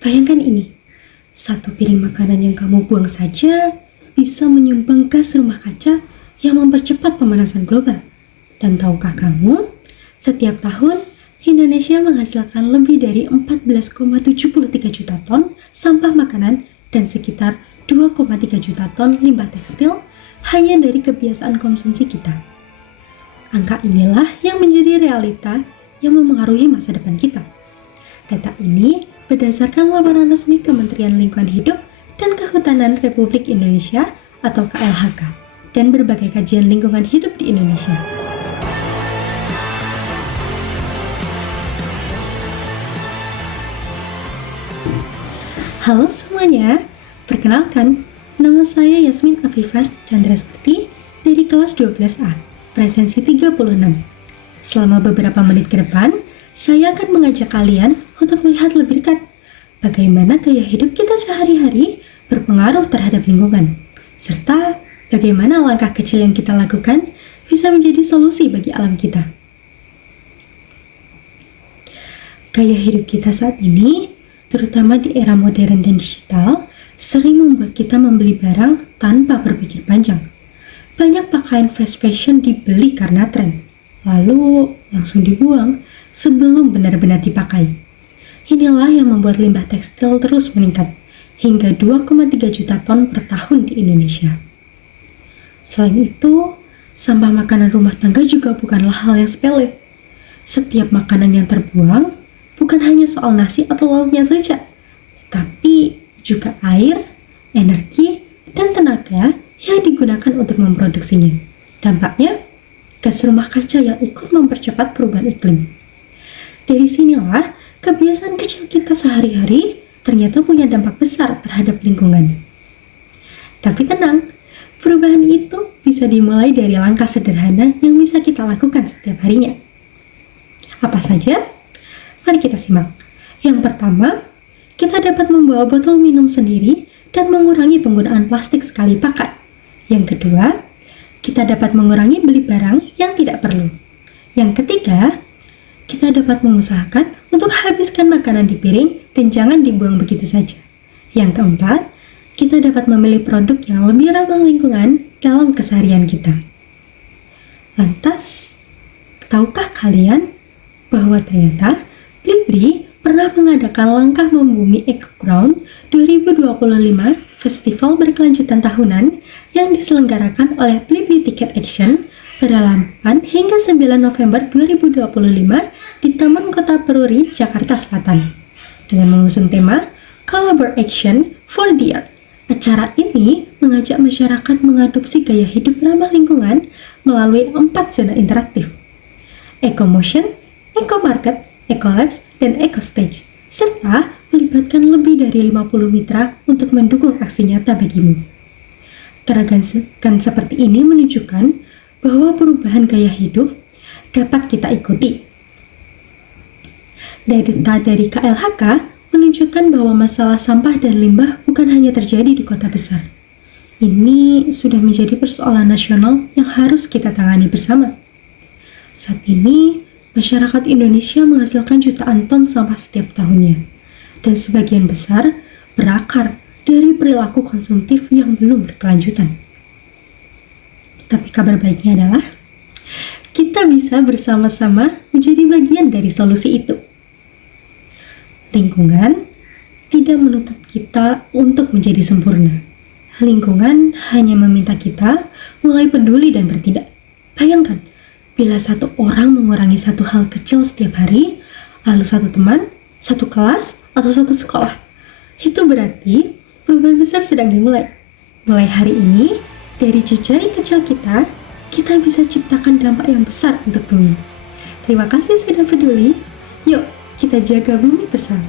Bayangkan ini, satu piring makanan yang kamu buang saja bisa menyumbang gas rumah kaca yang mempercepat pemanasan global. Dan tahukah kamu, setiap tahun Indonesia menghasilkan lebih dari 14,73 juta ton sampah makanan dan sekitar 2,3 juta ton limbah tekstil hanya dari kebiasaan konsumsi kita. Angka inilah yang menjadi realita yang memengaruhi masa depan kita. Data ini berdasarkan laporan resmi Kementerian Lingkungan Hidup dan Kehutanan Republik Indonesia atau KLHK dan berbagai kajian lingkungan hidup di Indonesia. Halo semuanya, perkenalkan, nama saya Yasmin Afifah Chandrasakti dari kelas 12A, presensi 36. Selama beberapa menit ke depan, saya akan mengajak kalian untuk melihat lebih dekat bagaimana gaya hidup kita sehari-hari berpengaruh terhadap lingkungan, serta bagaimana langkah kecil yang kita lakukan bisa menjadi solusi bagi alam kita. Gaya hidup kita saat ini, terutama di era modern dan digital, sering membuat kita membeli barang tanpa berpikir panjang. Banyak pakaian fast fashion dibeli karena tren, lalu langsung dibuang sebelum benar-benar dipakai. Inilah yang membuat limbah tekstil terus meningkat, hingga 2,3 juta ton per tahun di Indonesia. Selain itu, sampah makanan rumah tangga juga bukanlah hal yang sepele. Setiap makanan yang terbuang bukan hanya soal nasi atau lauknya saja, tapi juga air, energi, dan tenaga yang digunakan untuk memproduksinya. Dampaknya, gas rumah kaca yang ikut mempercepat perubahan iklim. Dari sinilah, kebiasaan kecil kita sehari-hari ternyata punya dampak besar terhadap lingkungan. Tapi tenang, perubahan itu bisa dimulai dari langkah sederhana yang bisa kita lakukan setiap harinya. Apa saja? Mari kita simak. Yang pertama, kita dapat membawa botol minum sendiri dan mengurangi penggunaan plastik sekali pakai. Yang kedua, kita dapat mengurangi beli barang yang tidak perlu. Yang ketiga, kita dapat mengusahakan untuk habiskan makanan di piring dan jangan dibuang begitu saja. Yang keempat, kita dapat memilih produk yang lebih ramah lingkungan dalam keseharian kita. Lantas, tahukah kalian bahwa ternyata Blibli pernah mengadakan langkah membumi EcoGround 2025 festival berkelanjutan tahunan yang diselenggarakan oleh Blibli Ticket Action pada 8 hingga 9 November 2025 di Taman Kota Peruri, Jakarta Selatan dengan mengusung tema Collaboration for the Earth. Acara ini mengajak masyarakat mengadopsi gaya hidup ramah lingkungan melalui 4 zona interaktif: EcoMotion, EcoMarket, EcoLabs, dan EcoStage, serta melibatkan lebih dari 50 mitra untuk mendukung aksi nyata bagimu. Keragaman seperti ini menunjukkan bahwa perubahan gaya hidup dapat kita ikuti. Data dari KLHK menunjukkan bahwa masalah sampah dan limbah bukan hanya terjadi di kota besar. Ini sudah menjadi persoalan nasional yang harus kita tangani bersama. Saat ini, masyarakat Indonesia menghasilkan jutaan ton sampah setiap tahunnya, dan sebagian besar berakar dari perilaku konsumtif yang belum berkelanjutan. Tapi kabar baiknya adalah, kita bisa bersama-sama menjadi bagian dari solusi itu. Lingkungan tidak menuntut kita untuk menjadi sempurna. Lingkungan hanya meminta kita mulai peduli dan bertindak. Bayangkan, bila satu orang mengurangi satu hal kecil setiap hari, lalu satu teman, satu kelas, atau satu sekolah, itu berarti perubahan besar sedang dimulai. Mulai hari ini, dari jejari kecil kita bisa ciptakan dampak yang besar untuk bumi. Terima kasih sudah peduli. Yuk, kita jaga bumi bersama.